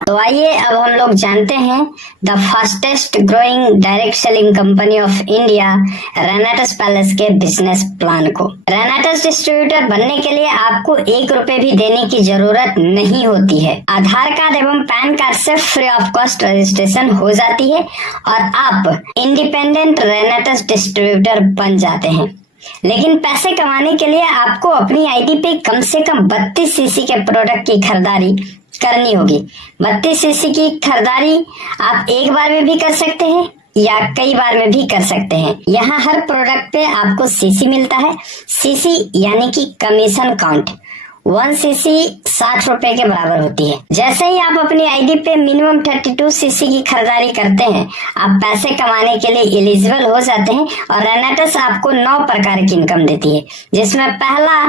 तो आइए अब हम लोग जानते हैं the fastest growing direct selling company of India रेनेटस palace के बिजनेस प्लान को। रेनेटस डिस्ट्रीब्यूटर बनने के लिए आपको 1 रुपए भी देने की जरूरत नहीं होती है। आधार कार्ड एवं पैन कार्ड से फ्री ऑफ कॉस्ट रजिस्ट्रेशन हो जाती है और आप इंडिपेंडेंट रेनेटस डिस्ट्रीब्यूटर बन जाते हैं। लेकिन पैसे कमाने के लिए आपको अपनी आईडी पे कम से कम 32 सीसी के प्रोडक्ट की खरीदारी करनी होगी। 32 सीसी की खरीदारी आप एक बार में भी कर सकते हैं या कई बार में भी कर सकते हैं। यहाँ हर प्रोडक्ट पे आपको सीसी मिलता है। सीसी यानी कि कमीशन काउंट। 1 सीसी 60 रुपए के बराबर होती है। जैसे ही आप अपनी आईडी पे मिनिमम 32 सीसी की खरीदारी करते हैं, आप पैसे कमाने के लिए एलिजिबल हो जाते हैं और रेनेटस आपको 9 प्रकार की इनकम देती है, जिसमें पहला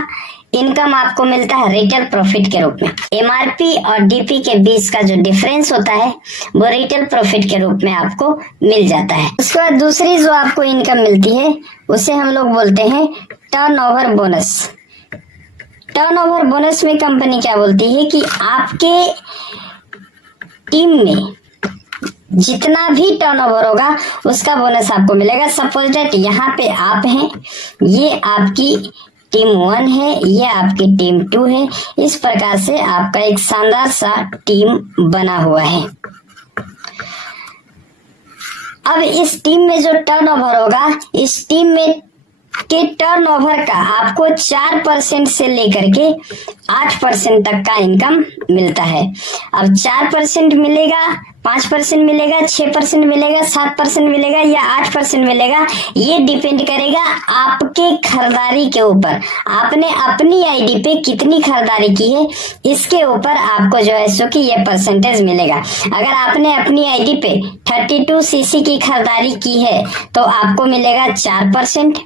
इनकम आपको मिलता है रिटेल प्रॉफिट के रूप में। एमआरपी और डीपी के बीच का जो डिफरेंस होता है वो रिटेल प्रॉफिट के रूप में आपको मिल जाता है। उसके बाद दूसरी जो आपको इनकम मिलती है उसे हम लोग बोलते हैं टर्नओवर बोनस। टर्नओवर बोनस में कंपनी क्या बोलती है कि आपके टीम में जितना भी टर्नओवर होगा उसका बोनस आपको मिलेगा। सपोज दैट यहाँ पे आप हैं, ये आपकी टीम 1 है, ये आपकी टीम 2 है। इस प्रकार से आपका एक शानदार सा टीम बना हुआ है। अब इस टीम में जो टर्नओवर होगा, इस टीम में के टर्नओवर का आपको 4% से लेकर के 8% तक का इनकम मिलता है। अब 4% मिलेगा, 5% मिलेगा, 6% मिलेगा, 7% मिलेगा या 8% मिलेगा, ये डिपेंड करेगा आपके खरीदारी के ऊपर। आपने अपनी आईडी पे कितनी खरीदारी की है, इसके ऊपर आपको जो है सो कि ये परसेंटेज मिलेगा। अगर आपने अपनी आईडी पे 32 सीसी की खरीदारी की है तो आपको मिलेगा 4%।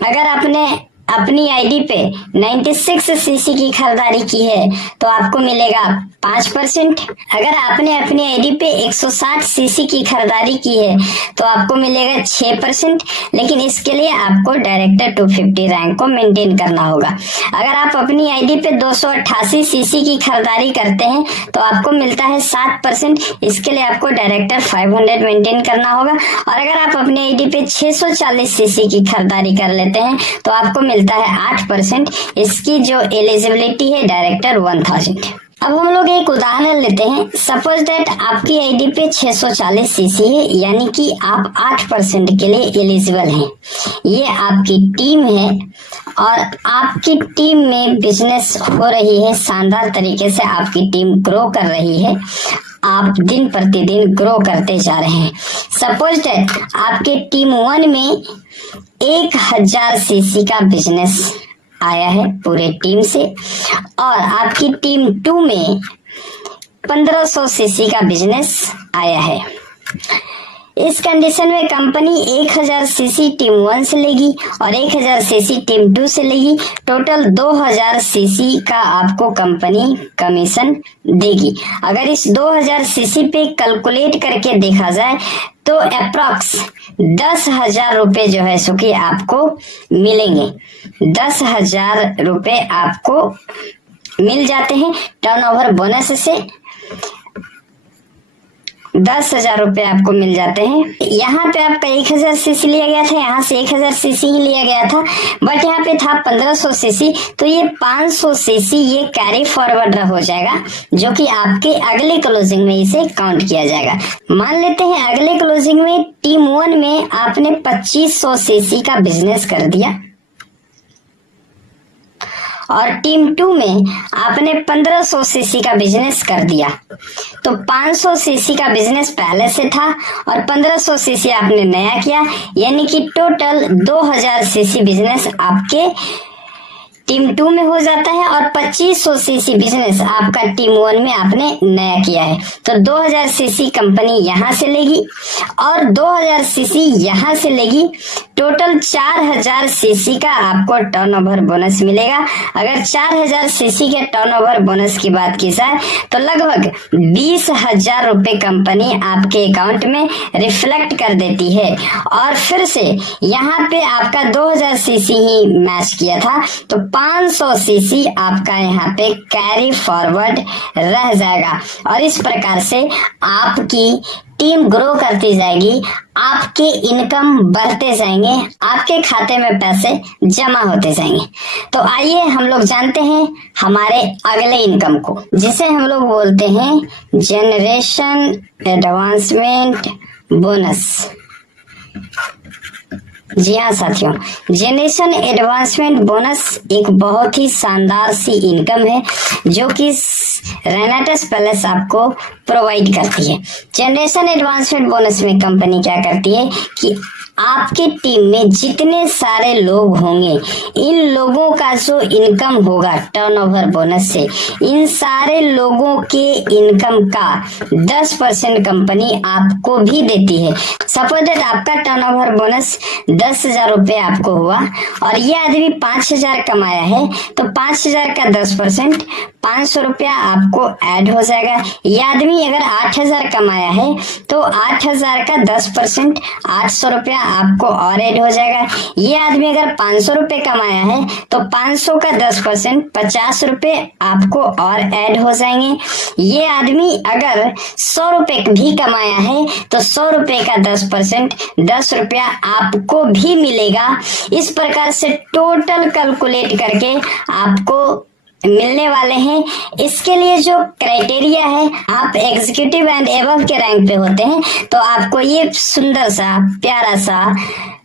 अगर आपने अपनी आईडी पे 96 सीसी की खरीदारी की है तो आपको मिलेगा 5%। अगर आपने अपनी आईडी पे 160 सीसी की खरीदारी की है तो आपको मिलेगा 6%। लेकिन इसके लिए आपको डायरेक्टर 250 रैंक को मेंटेन करना होगा। अगर आप अपनी आईडी पे 288 सीसी की खरीदारी करते हैं तो आपको मिलता है 7%। इसके लिए आपको डायरेक्टर 500 मेंटेन करना होगा। और अगर आप अपनी आईडी पे 640 सीसी की खरीदारी कर लेते हैं तो आपको मिलता है 8%। इसकी जो एलिजिबिलिटी है डायरेक्टर 1000। अब हम लोग एक उदाहरण लेते हैं। सपोज दैट आपकी आईडी पे 640 सीसी है, यानी कि आप 8% के लिए एलिजिबल हैं। ये आपकी टीम है और आपकी टीम में बिजनेस हो रही है। शानदार तरीके से आपकी टीम ग्रो कर रही है। आप दिन प्रतिदिन ग्रो करते जा रहे हैं। सपोज दैट आपके टीम 1 में 1000 सीसी का बिजनेस आया है पूरे टीम से और आपकी टीम 2 में 1500 सीसी का बिजनेस आया है। इस कंडीशन में कंपनी 1000 सीसी टीम 1 से लेगी और 1000 सीसी टीम 2 से लेगी। टोटल 2000 सीसी का आपको कंपनी कमीशन देगी। अगर इस 2000 सीसी पे कैलकुलेट करके देखा जाए तो अप्रॉक्स 10,000 रुपए जो है सो कि आपको मिलेंगे। 10,000 रुपए आपको मिल जाते हैं टर्नओवर बोनस से। 10,000 रुपए आपको मिल जाते हैं। यहाँ पे आपका 1000 सीसी लिया गया था, यहाँ से 1000 सीसी ही लिया गया था, बट यहाँ पे था 1500 सीसी, तो ये 500 सीसी ये कैरी फॉरवर्ड हो जाएगा, जो कि आपके अगले क्लोजिंग में इसे काउंट किया जाएगा। मान लेते हैं अगले क्लोजिंग में टीम 1 में आपने 2500 सीसी का बिजनेस कर दिया और टीम 2 में आपने 1500 सीसी का बिजनेस कर दिया। तो 500 सीसी का बिजनेस पहले से था और 1500 सीसी आपने नया किया, यानी कि टोटल 2000 सीसी बिजनेस आपके टीम 2 में हो जाता है और 2500 सीसी बिजनेस आपका टीम 1 में आपने नया किया है। तो 2000 सीसी कंपनी यहाँ से लेगी और 2000 सीसी यहाँ से लेगी। टोटल 4000 सीसी का आपको टर्नओवर बोनस मिलेगा। अगर 4000 सीसी के टर्नओवर बोनस की बात की जाए तो लगभग 20,000 रुपए कंपनी आपके अकाउंट में रिफ्लेक्ट कर देती है। और फिर से यहाँ पे आपका 2000 सीसी ही मैच किया था तो 500 सीसी आपका यहाँ पे कैरी फॉरवर्ड रह जाएगा। और इस प्रकार से आपकी टीम ग्रो करती जाएगी, आपके इनकम बढ़ते जाएंगे, आपके खाते में पैसे जमा होते जाएंगे। तो आइए हम लोग जानते हैं हमारे अगले इनकम को, जिसे हम लोग बोलते हैं जनरेशन एडवांसमेंट बोनस। जी हाँ साथियों, जनरेशन एडवांसमेंट बोनस एक बहुत ही शानदार सी इनकम है जो कि रेनेटस पैलेस आपको प्रोवाइड करती है। जनरेशन एडवांसमेंट बोनस में कंपनी क्या करती है कि आपकी टीम में जितने सारे लोग होंगे, इन लोगों का जो इनकम होगा टर्नओवर बोनस से, इन सारे लोगों के इनकम का 10% कंपनी आपको भी देती है। सपोज दैट आपका टर्नओवर बोनस 10,000 रुपये आपको हुआ और ये आदमी 5,000 कमाया है, तो 5,000 का 10% 500 रुपया आपको ऐड हो जाएगा। ये आदमी अगर 8,000 कमाया है तो 8,000 का 10% 800 रुपया आपको और ऐड हो जाएगा। ये आदमी अगर 500 रुपये कमाया है तो 500 का 10% 50 रुपये आपको और ऐड हो जाएंगे। ये आदमी अगर 100 रुपये भी कमाया है तो 100 रुपये का 10% 10 रुपया आपको भी मिलेगा। इस प्रकार से टोटल कैलकुलेट करके आपको मिलने वाले हैं। इसके लिए जो क्राइटेरिया है, आप एग्जीक्यूटिव एंड एबव के रैंक पे होते हैं तो आपको ये सुंदर सा प्यारा सा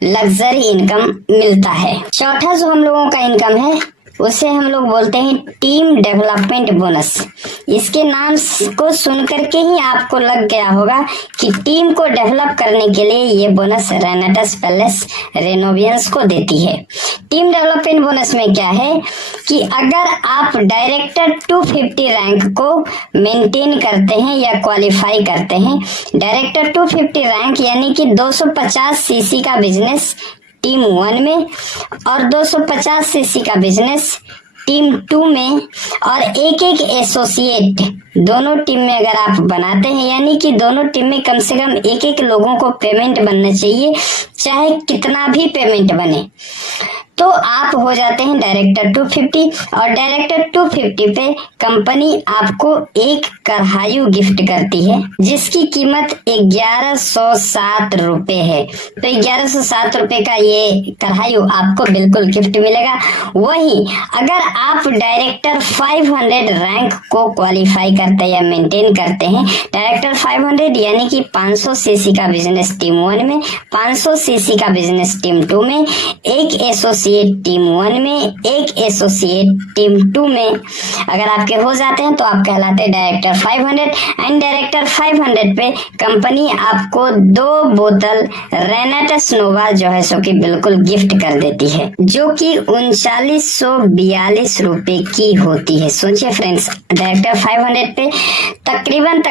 लग्जरी इनकम मिलता है। चौथा जो हम लोगों का इनकम है उसे हम लोग बोलते हैं टीम डेवलपमेंट बोनस। इसके नाम को सुनकर के ही आपको लग गया होगा कि टीम को डेवलप करने के लिए ये बोनस रेनेटस पैलेस रेनोवियंस को देती है। टीम डेवलपमेंट बोनस में क्या है कि अगर आप डायरेक्टर 250 रैंक को मेंटेन करते हैं या क्वालिफाई करते हैं, डायरेक्टर 250 रैंक यानी कि 250 सीसी का बिजनेस टीम 1 में और 250 सीसी का बिजनेस टीम 2 में और एक एक एसोसिएट दोनों टीम में अगर आप बनाते हैं, यानी कि दोनों टीम में कम से कम एक एक लोगों को पेमेंट बनना चाहिए, चाहे कितना भी पेमेंट बने, तो आप हो जाते हैं डायरेक्टर 250। और डायरेक्टर 250 पे कंपनी आपको एक कढ़ायु गिफ्ट करती है जिसकी कीमत 1107 रुपए है। तो 1107 रुपए का ये कढ़ायु आपको बिल्कुल गिफ्ट मिलेगा। वहीं अगर आप डायरेक्टर 500 रैंक को क्वालिफाई करते हैं या मेंटेन करते हैं, डायरेक्टर 500 यानी कि 500 सीसी का बिजनेस टीम 1 में, 500 सीसी का बिजनेस टीम 2 में, एक एसोसिएट टीम 1 में, एक एसोसिएट टीम 2 में अगर आपके हो जाते हैं तो आप कहलाते हैं डायरेक्टर 500। एंड डायरेक्टर 500 पे कंपनी आपको 2 बोतल रेनेटस नोवा जो है सो कि बिल्कुल गिफ्ट कर देती है, जो कि 3942 रुपए की होती है। सोचिए फ्रेंड्स, डायरेक्टर 500 पे तकरीबन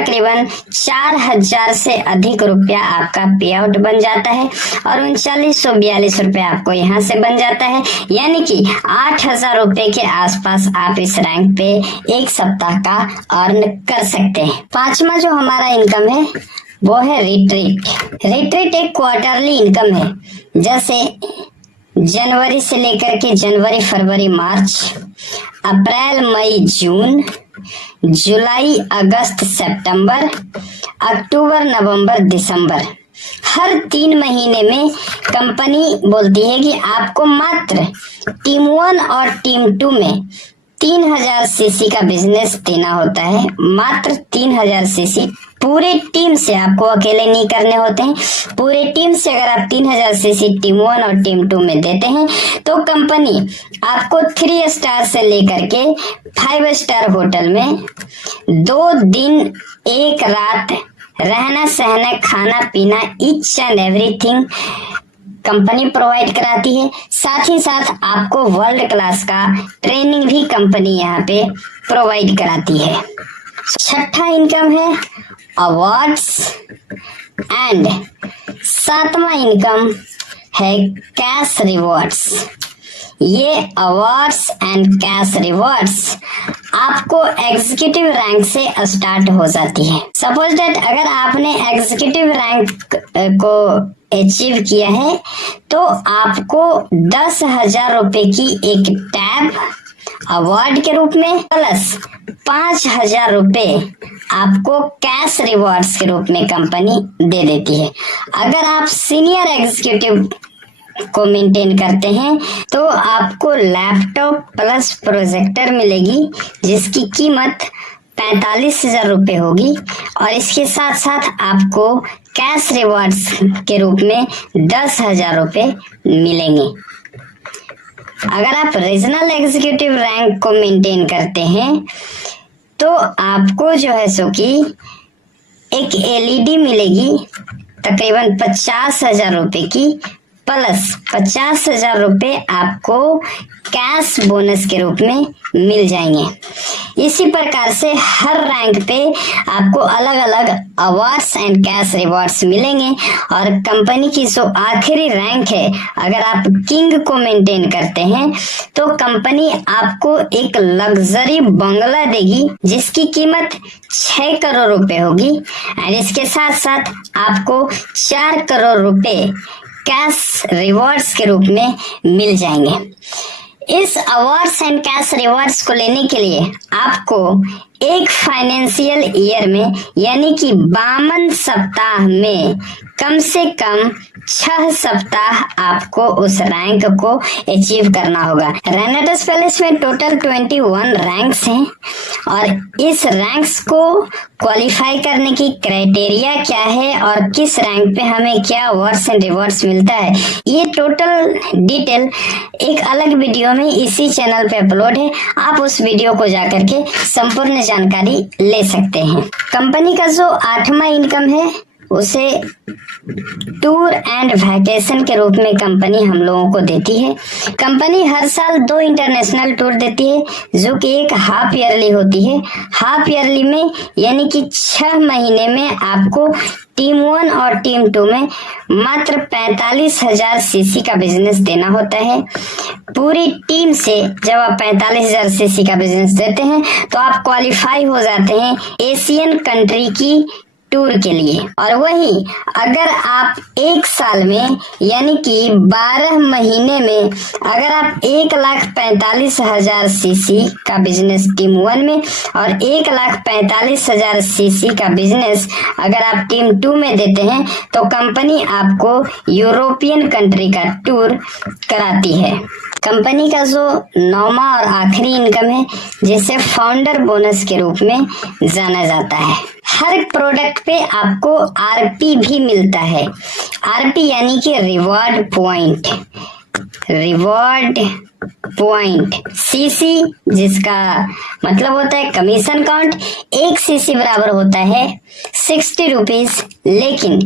4,000 से अधिक रुपया आपका पे आउट बन जाता है और 3942 रुपया आपको यहाँ से बन जाता है, यानी कि 8,000 रुपए के आसपास आप इस रैंक पे एक सप्ताह का अर्न कर सकते हैं। पांचवा जो हमारा इनकम है वो है रिट्रीट। रिट्रीट एक क्वार्टरली इनकम है, जैसे जनवरी से लेकर के जनवरी, फरवरी, मार्च, अप्रैल, मई, जून, जुलाई, अगस्त, सितंबर, अक्टूबर, नवंबर, दिसंबर, हर 3 महीने में कंपनी बोलती है कि आपको मात्र टीम 1 और टीम 2 में 3,000 सीसी का बिजनेस देना होता है। मात्र 3,000 सीसी पूरे टीम से, आपको अकेले नहीं करने होते हैं, पूरे टीम से अगर आप 3,000 सीसी टीम 1 और टीम 2 में देते हैं तो कंपनी आपको 3 स्टार से लेकर के 5 स्टार होटल में 2 दिन 1 रात रहना सहना खाना पीना each and everything company provide कराती है। साथ ही साथ आपको वर्ल्ड क्लास का ट्रेनिंग भी कंपनी यहाँ पे प्रोवाइड कराती है। छठा इनकम है अवार्ड्स एंड सातवां इनकम है कैश रिवॉर्ड्स। ये अवार्ड्स एंड कैश रिवॉर्ड्स आपको एग्जीक्यूटिव रैंक से स्टार्ट हो जाती है। सपोज दैट अगर आपने एग्जीक्यूटिव रैंक को अचीव किया है तो आपको 10,000 रुपए की एक टैब अवार्ड के रूप में प्लस 5,000 रुपए आपको कैश रिवॉर्ड्स के रूप में कंपनी दे देती है। अगर आप सीनियर एग्जीक्यूटिव को मेंटेन करते हैं तो आपको लैपटॉप प्लस प्रोजेक्टर मिलेगी जिसकी कीमत 45,000 रुपए होगी और इसके साथ साथ आपको कैश रिवॉर्ड्स के रूप में 10,000 रुपए मिलेंगे। अगर आप रीजनल एग्जीक्यूटिव रैंक को मेंटेन करते हैं तो आपको जो है सो कि एक एलईडी मिलेगी तकरीबन 50,000 रुपए की प्लस 50,000 रुपए आपको कैश बोनस के रूप में मिल जाएंगे। इसी प्रकार से हर रैंक पे आपको अलग अलग अवार्ड्स एंड कैश रिवॉर्ड्स मिलेंगे और कंपनी की जो आखिरी रैंक है, अगर आप किंग को मेंटेन करते हैं तो कंपनी आपको एक लग्जरी बंगला देगी जिसकी कीमत 6 करोड़ रुपए होगी एंड इसके साथ साथ आपको 4 करोड़ रुपए कैश रिवॉर्ड्स के रूप में मिल जाएंगे। इस अवार्ड्स एंड कैश रिवॉर्ड्स को लेने के लिए आपको एक फाइनेंशियल ईयर में यानी कि 52 सप्ताह में कम से कम 6 सप्ताह आपको उस रैंक को अचीव करना होगा। रेनेटस पैलेस में टोटल 21 रैंक्स हैं और इस रैंक्स को क्वालिफाई करने की क्राइटेरिया क्या है और किस रैंक पे हमें क्या अवार्ड्स एंड रिवॉर्ड्स मिलता है, ये टोटल डिटेल एक अलग वीडियो में इसी चैनल पे अपलोड है। आप उस वीडियो को जाकर के संपूर्ण जानकारी ले सकते हैं। कंपनी का जो 8वां इनकम है उसे टूर एंड वैकेशन के रूप में कंपनी हम लोगों को देती है। कंपनी हर साल 2 इंटरनेशनल टूर देती है जो कि एक हाफ ईयरली होती है। हाफ ईयरली में यानी कि 6 महीने में आपको टीम 1 और टीम 2 में मात्र 45,000 सीसी का बिजनेस देना होता है। पूरी टीम से जब आप 45,000 सीसी का बिजनेस देते हैं तो आप क्वालिफाई हो जाते हैं एशियन कंट्री की टूर के लिए। और वही अगर आप एक साल में यानी कि 12 महीने में अगर आप 1,45,000 सीसी का बिजनेस टीम 1 में और 1,45,000 सीसी का बिजनेस अगर आप टीम 2 में देते हैं तो कंपनी आपको यूरोपियन कंट्री का टूर कराती है। कंपनी का जो 9वां और आखिरी इनकम है जिसे फाउंडर बोनस के रूप में जाना जाता है। हर प्रोडक्ट पे आपको आरपी भी मिलता है। आरपी यानी कि reward point. Reward point CC जिसका मतलब होता है कमीशन काउंट। 1 सीसी बराबर होता है 60 रुपीज, लेकिन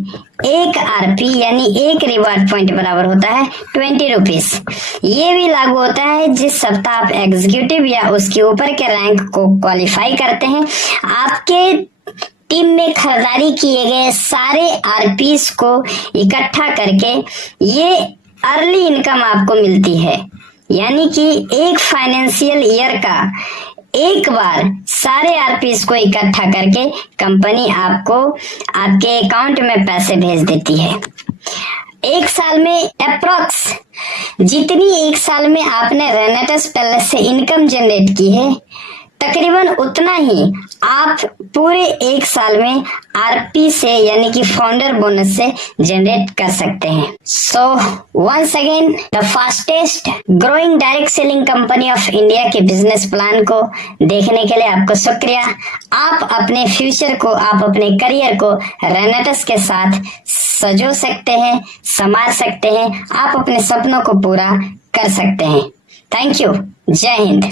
1 आरपी यानी 1 रिवॉर्ड पॉइंट बराबर होता है 20 रुपीज। ये भी लागू होता है जिस सप्ताह आप एग्जीक्यूटिव या उसके ऊपर के रैंक को क्वालिफाई करते हैं। आपके टीम में खरीदारी किए गए सारे आरपीस को इकट्ठा करके ये अर्ली इनकम आपको मिलती है, यानी कि एक फाइनेंशियल ईयर का एक बार सारे आरपीस को इकट्ठा करके कंपनी आपको आपके अकाउंट में पैसे भेज देती है। एक साल में अप्रॉक्स जितनी एक साल में आपने रेनेटस पैलेस से इनकम जनरेट की है तकरीबन उतना ही आप पूरे एक साल में आरपी से यानी कि फाउंडर बोनस से जनरेट कर सकते हैं। So once again the fastest growing direct selling company of India के बिजनेस प्लान को देखने के लिए आपको शुक्रिया। आप अपने फ्यूचर को, आप अपने करियर को रेनेटस के साथ सजो सकते हैं, संवार सकते हैं, आप अपने सपनों को पूरा कर सकते हैं। Thank you. जय हिंद।